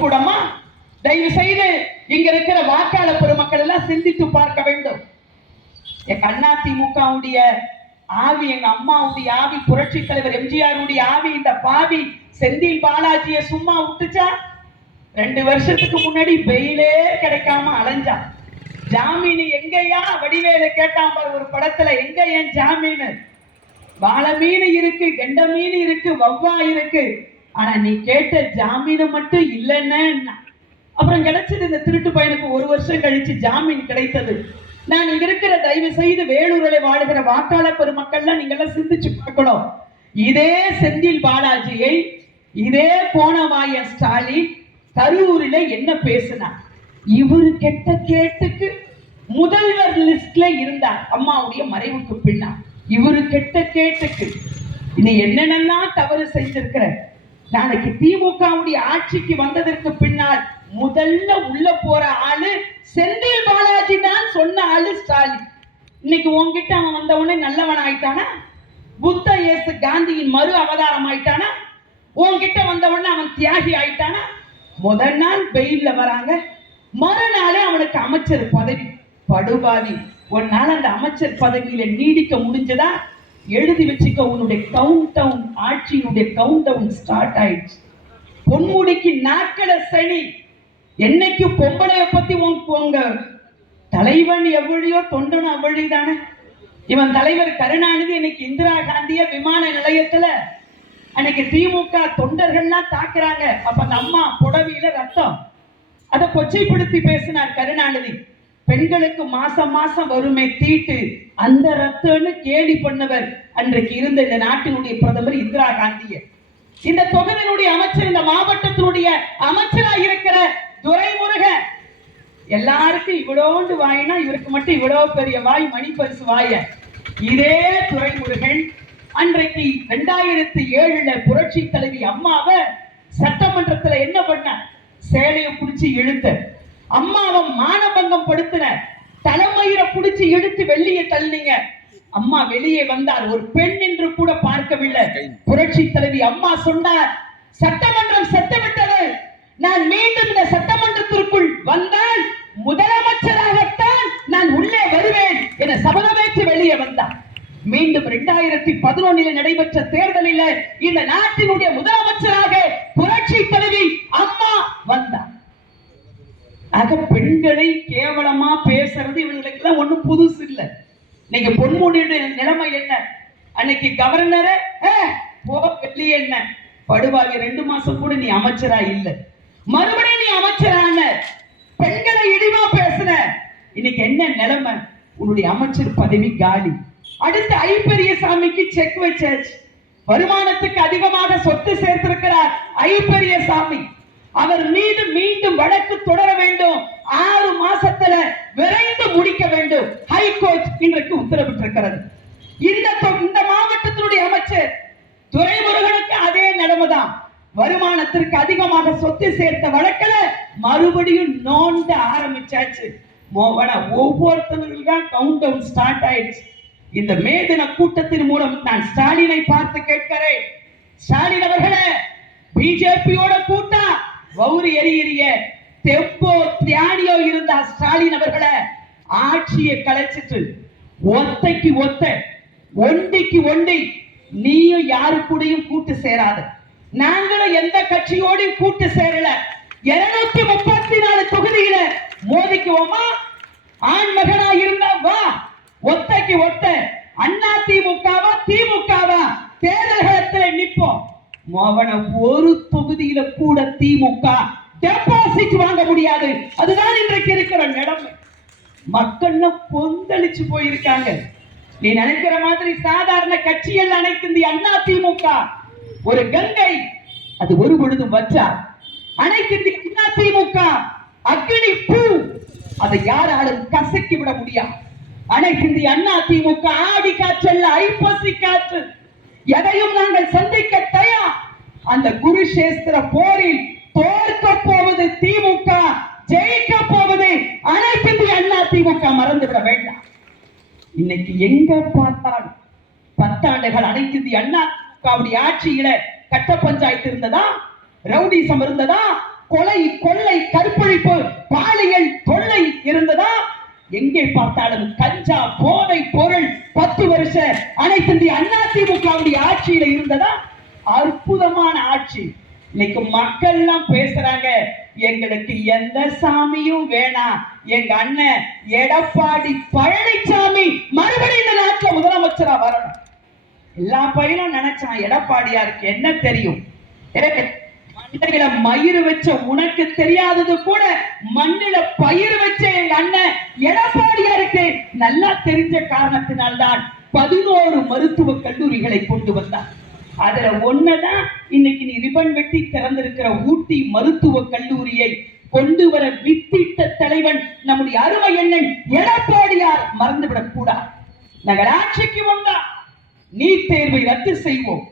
கூடமா? தயவு செய்து இங்க இருக்கிற வாக்காளர் பெருமக்கள் எல்லாம் சிந்தித்து பார்க்க வேண்டும். எங்க அதிமுகவுடைய திமுகவுடைய ஆவி எங்க அம்மாவுடைய ஆவி புரட்சி தலைவர் எம்ஜிஆருடைய ஆவி இந்த பாவி செந்தில் பாலாஜிய சும்மா விட்டுச்சா? ரெண்டு வருஷத்துக்கு முன்னாடி வெயிலே கிடைக்காம அலைஞ்சா. ஜாமீன் எங்கயா? வடிவேல கேட்டான் ஒரு படத்துல எங்க என் ஜாமீன்? வாழை மீன் இருக்கு கெண்ட மீன் இருக்கு வவ்வா இருக்கு. ஆனா நீ கேட்ட ஜாமீனை மட்டும் இல்லைன்னா அப்புறம் கிடைச்சது இந்த திருட்டு பையனுக்கு ஒரு வருஷம் கழிச்சு ஜாமீன் கிடைத்தது. நான் இங்க இருக்கிற தயவு செய்து வேலூரில் வாழுகிற வாக்காளர் பெருமக்கள்லாம் நீங்க எல்லாம் சிந்திச்சு பார்க்கணும். இதே செந்தில் பாலாஜியை இதே போனவாய ஸ்டாலின் கரூரில் என்ன பேசினார்? இவரு கெட்ட கேட்டுக்கு முதல்வர் லிஸ்ட்ல இருந்தார். அம்மாவுடைய மறைவுக்கு பின்னால். இவரு கெட்ட கேட்டுக்கு. இனி என்னென்னலாம் தவறு செய்திருக்கிற நாளைக்கு திமுகவுடைய ஆட்சிக்கு வந்ததற்கு பின்னால் முதல்ல உள்ள போற ஆளு செந்தில் பாலாஜி தான் சொன்ன ஆளு ஸ்டாலின். இன்னைக்கு உன்கிட்ட அவன் வந்த உடனே நல்லவன் ஆயிட்டானா? புத்த இயேசு காந்தியின் மறு அவதாரம் ஆயிட்டானா? உன்கிட்ட வந்த உடனே அவன் தியாகி ஆயிட்டானா? முதல் நாள் வெயில்ல வராங்க. மறுநாளே அவனுக்கு அமைச்சர் பதவி. படுபாவி நாள் அந்த அமைச்சர் பதவியில நீடிக்க முடிஞ்சதா? எழுதி வச்சுக்க உன்னுடைய கவுண்ட் டவுன் ஆட்சியினுடைய கவுண்ட் டவுன் ஸ்டார்ட் ஆயிடுச்சு. பொன்முடிக்கு நாட்கள சனி. என்னைக்கு பொம்பளைய பத்தி உன் உங்க தலைவன் எவ்வளியோ தொண்டன் அவ்வளி தானே இவன் தலைவர் கருணாநிதி இன்னைக்கு இந்திரா காந்திய விமான நிலையத்துல அன்னைக்கு திமுக தொண்டர்கள்லாம் தாக்குறாங்க. அப்ப அந்த அம்மா புடவையில ரத்தம். அதை கொச்சைப்படுத்தி பேசினார் கருணாநிதி. பெண்களுக்கு மாசம் மாசம் வருமே தீட்டு. அந்த ரத்தம்னு கேலி பண்ணவர் அன்றைக்கு இருந்த இந்த நாட்டினுடைய பிரதமர் இந்திரா காந்திய. இந்த தொகுதியினுடைய அமைச்சர் இந்த மாவட்டத்தினுடைய அமைச்சராக இருக்கிற துரைமுருகன். எல்லாருக்கும் இவ்வளோண்டு வாயினா இவருக்கு மட்டும் இவ்வளவு பெரிய வாய் மணிப்பரிசு வாய. இதே துரைமுருகன் அன்றைக்கு ரெண்டாயிரத்தி ஏழுல புரட்சி தலைவி அம்மாவை சட்டமன்றத்துல என்ன பண்ண சேலையை குடிச்சு இழுத்த அம்மாவை மானபங்கம் படுத்தின. தலைமயிரை புடிச்சு இழுத்து வெளியே தள்ளிங்க அம்மா வெளியே வந்தார். ஒரு பெண் என்று கூட பார்க்கவில்லை. புரட்சி தலைவி அம்மா சொன்னார் சட்டமன்றம் செத்துவிட்டது. நான் மீண்டும் இந்த சட்டமன்றத்திற்குள் வந்தால் முதலமைச்சராகத்தான் நான் உள்ளே வருவேன் என சபதமேற்று வெளியே வந்தார். மீண்டும் இரண்டாயிரத்தி பதினொன்னில் நடைபெற்ற தேர்தலில் இந்த நாட்டினுடைய முதலமைச்சராக புரட்சி தலைவி அம்மா வந்தார். ஆக பெண்களை கேவலமா பேசுறது இவங்களுக்கு எல்லாம் ஒண்ணும் புதுசு இல்லை. நீங்க பொன்முடியுடைய நிலைமை என்ன? அன்னைக்கு கவர்னரை போ வெளியே என்ன? படுவாவி ரெண்டு மாசம் கூட நீ அமைச்சரா இல்ல. மறுபடியும் நீ அமைச்சரான பெண்களை இடிவா பேசுன இன்னைக்கு என்ன நிலைமை? உன்னுடைய அமைச்சர் பதவி காலி. அடுத்து ஐப்பெரியசாமிக்கு செக் வச்சாச்சு. வருமானத்துக்கு அதிகமாக சொத்து சேர்த்திருக்கிறார் ஐப்பெரியசாமி. அவர் மீது மீண்டும் வழக்கு தொடர வேண்டும். ஆறு மாசத்துல விரைந்து முடிக்க வேண்டும். ஹைகோர்ட் இன்றைக்கு உத்தரவிட்டிருக்கிறது. இந்த இந்த மாவட்டத்தினுடைய அமைச்சர் துறைமுருகனுக்கு அதே நிலைமைதான். வருமானத்திற்கு அதிகமாக சொத்து சேர்த்த வழக்கில் மறுபடியும் நோண்ட ஆரம்பிச்சாச்சு. மோகன ஒவ்வொருத்தவர்களுக்கும் கவுண்ட் டவுன் ஸ்டார்ட் ஆயிடுச்சு. இந்த மே தின கூட்டத்தின் மூலம் நான் ஸ்டாலினை பார்த்து கேட்கிறேன். ஸ்டாலின் அவர்களே பிஜேபியோட கூட்டம் வௌரி எரியறிய தெப்போ தியானியோ இருந்தா ஸ்டாலின் அவர்களை ஆட்சியை கலைச்சிட்டு ஒத்தைக்கு ஒத்த ஒண்டிக்கு ஒண்டி நீயும் யாரு கூடயும் கூட்டு சேராத. நாங்களும் எந்த கட்சியோடையும் கூட்டு சேரல. இருநூத்தி முப்பத்தி நாலு தொகுதியில மோதிக்குவோமா ஆண் மகனா இருந்தா வா. ஒத்தைக்கு ஒத்த அண்ணா திமுகவா திமுகவா தேர்தல் களத்துல மோகன ஒரு தொகுதியில கூட திமுக டெபாசிட் வாங்க முடியாது. அதுதான் இன்றைக்கு இருக்கிற நிலைமை. மக்கள்லாம் கொந்தளிச்சு போயிருக்காங்க. நீ நினைக்கிற மாதிரி சாதாரண கட்சிகள் அனைத்து இந்த அண்ணா திமுக. ஒரு கங்கை அது ஒரு பொழுதும் வச்சா அனைத்து இந்த அண்ணா திமுக அக்னி பூ அதை யாராலும் கசக்கி விட முடியாது. அனைத்து இந்த அண்ணா திமுக ஆடி காற்றல்ல ஐப்பசி காற்று. எதையும் நாங்கள் சந்திக்க தயார். அந்த குருஷேஸ்திர போரில் தோற்க போவது திமுக ஜெயிக்க போவது அனைத்து இந்திய அண்ணா திமுக மறந்துவிட வேண்டாம். இன்னைக்கு எங்க பார்த்தாலும் பத்தாண்டுகள் அனைத்து இந்திய அண்ணா திமுகவுடைய ஆட்சியில கட்ட பஞ்சாயத்து இருந்ததா? ரவுடிசம் இருந்ததா? கொலை கொள்ளை கற்பழிப்பு பாலியல் தொல்லை இருந்ததா? எங்கே பார்த்தாலும் கஞ்சா போதை பொருள் பத்து வருஷ அனைத்து இந்திய அண்ணா திமுகவுடைய ஆட்சியில இருந்ததா? அற்புதமான ஆட்சி. இன்னைக்கு மக்கள் எல்லாம் பேசுறாங்க எங்களுக்கு எந்த சாமியும் வேணாம். எங்க அண்ணன் எடப்பாடி பழனிசாமி மறுபடியும் இந்த நாட்டுல முதலமைச்சரா வரணும். எல்லா பையனும் நினைச்சான் எடப்பாடியாருக்கு என்ன தெரியும்? எனக்கு மண்டையில மயிறு வச்ச உனக்கு தெரியாதது கூட மண்ணில பயிர் வச்ச எங்க அண்ணன் எடப்பாடியாருக்கு நல்லா தெரிஞ்ச காரணத்தினால்தான் பதினோரு மருத்துவ கல்லூரிகளை கொண்டு வந்தார் அதுல ஒண்ணுதான் இன்னைக்கு நீ ரிபன் வெட்டி திறந்திருக்கிற ஊட்டி மருத்துவ கல்லூரியை கொண்டு வர வித்திட்ட தலைவன் நம்முடைய அருமை எண்ணன் எடப்பாடியார் மறந்துவிடக் கூடாது நகராட்சிக்கு வந்தா நீட் தேர்வை ரத்து செய்வோம்.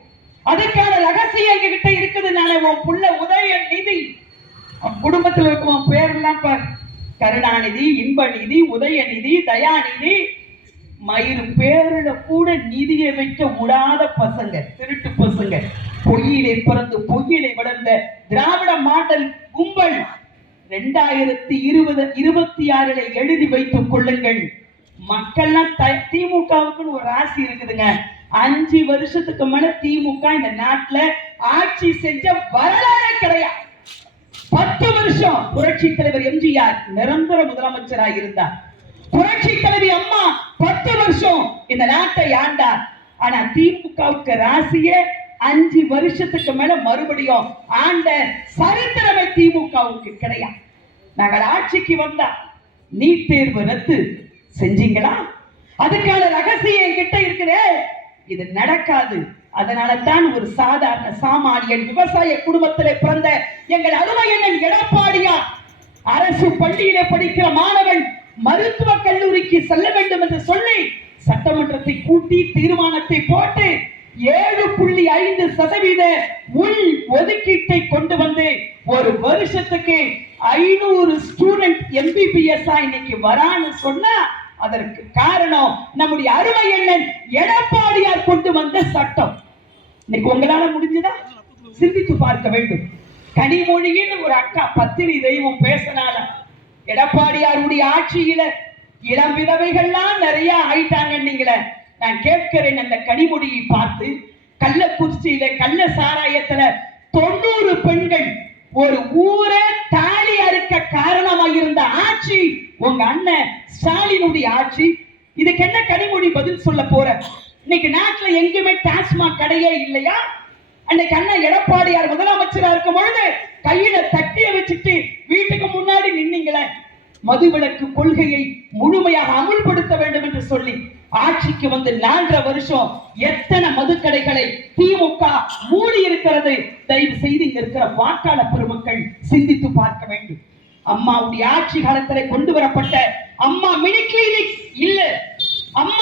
அதுக்கான ரகசியம் எங்ககிட்ட இருக்குதுனால உன் புள்ள உதய நிதி. குடும்பத்தில் குடும்பத்துல இருக்கும் பேரெல்லாம் பார். கருணாநிதி இன்பநிதி உதயநிதி தயாநிதி. மயிறு பேருல கூட நிதியை வைக்க விடாத பசங்க திருட்டு பசங்க. பொய்யிலே பிறந்து பொய்யிலே வளர்ந்த திராவிட மாடல் கும்பல். ரெண்டாயிரத்தி இருபது இருபத்தி ஆறுல எழுதி வைத்துக் கொள்ளுங்கள். மக்கள்லாம் த- திமுகவுக்குன்னு ஒரு ராசி இருக்குதுங்க. அஞ்சு வருஷத்துக்கு மேல திமுக இந்த நாட்டுல ஆட்சி செஞ்ச வரலாறே கிடையாது. பத்து வருஷம் புரட்சி தலைவர் எம்ஜிஆர் நிரந்தர முதலமைச்சராக இருந்தார். புரட்சி தலைவி அம்மா பத்து வருஷம் இந்த நாட்டை ஆண்டார். ஆனா திமுகவுக்கு ராசிய அஞ்சு வருஷத்துக்கு மேல மறுபடியும் ஆண்ட சரித்திரமே திமுகவுக்கு கிடையாது. நாங்கள் ஆட்சிக்கு வந்தா நீட் தேர்வு ரத்து செஞ்சீங்களா? அதுக்கான ரகசியம் என்கிட்ட இருக்குதே. இது நடக்காது. அதனால தான் ஒரு சாதாரண சாமானியன் விவசாய குடும்பத்திலே பிறந்த எங்கள் அருமையண்ணன் எடப்பாடியா அரசு பள்ளியிலே படிக்கிற மாணவன் மருத்துவ கல்லூரிக்கு செல்ல வேண்டும் என்று சொல்லி சட்டமன்றத்தை கூட்டி தீர்மானத்தை போட்டு ஏழு புள்ளி ஐந்து சதவீத உள் ஒதுக்கீட்டை கொண்டு வந்து ஒரு வருஷத்துக்கு ஐநூறு ஸ்டூடெண்ட் எம்பிபிஎஸ் இன்னைக்கு வரான்னு சொன்னா அதற்கு காரணம் நம்முடைய அருமை எண்ணன் எடப்பாடியார் கொண்டு வந்த சட்டம். இன்னைக்கு உங்களால முடிஞ்சதா? சிந்தித்து பார்க்க வேண்டும். கனிமொழியின் ஒரு அக்கா பத்தினி தெய்வம் பேசினால எடப்பாடியாருடைய ஆட்சியில இளம் விதவைகள்லாம் நிறைய ஆயிட்டாங்க நான் கேட்கிறேன் அந்த கனிமொழியை பார்த்து. கள்ளக்குறிச்சியில கள்ள சாராயத்துல தொண்ணூறு பெண்கள் ஒரு ஊரே தாலி அறுக்க காரணமாக இருந்த ஆட்சி உங்க அண்ணன் ஸ்டாலினுடைய ஆட்சி. இதுக்கு என்ன கனிமொழி பதில் சொல்ல போற? இன்னைக்கு நாட்டுல எங்குமே டாஸ்மாக் கடையே இல்லையா? அன்னைக்கு அண்ணன் எடப்பாடியார் முதலமைச்சரா இருக்கும் பொழுது கையில தட்டிய வச்சுட்டு வீட்டுக்கு முன்னாடி நின்னீங்களே. மதுவிலக்கு கொள்கையை முழுமையாக அமுல்படுத்த வேண்டும் என்று சொல்லி ஆட்சிக்கு வந்து நான்கரை வருஷம் எத்தனை மதுக்கடைகளை திமுக மூடி இருக்கிறது? தயவு செய்து இங்க இருக்கிற வாக்காளர் பெருமக்கள் சிந்தித்து பார்க்க வேண்டும். அம்மாவுடைய ஆட்சி காலத்தில் கொண்டு வரப்பட்ட அம்மா மினி கிளினிக் இல்ல. அம்மா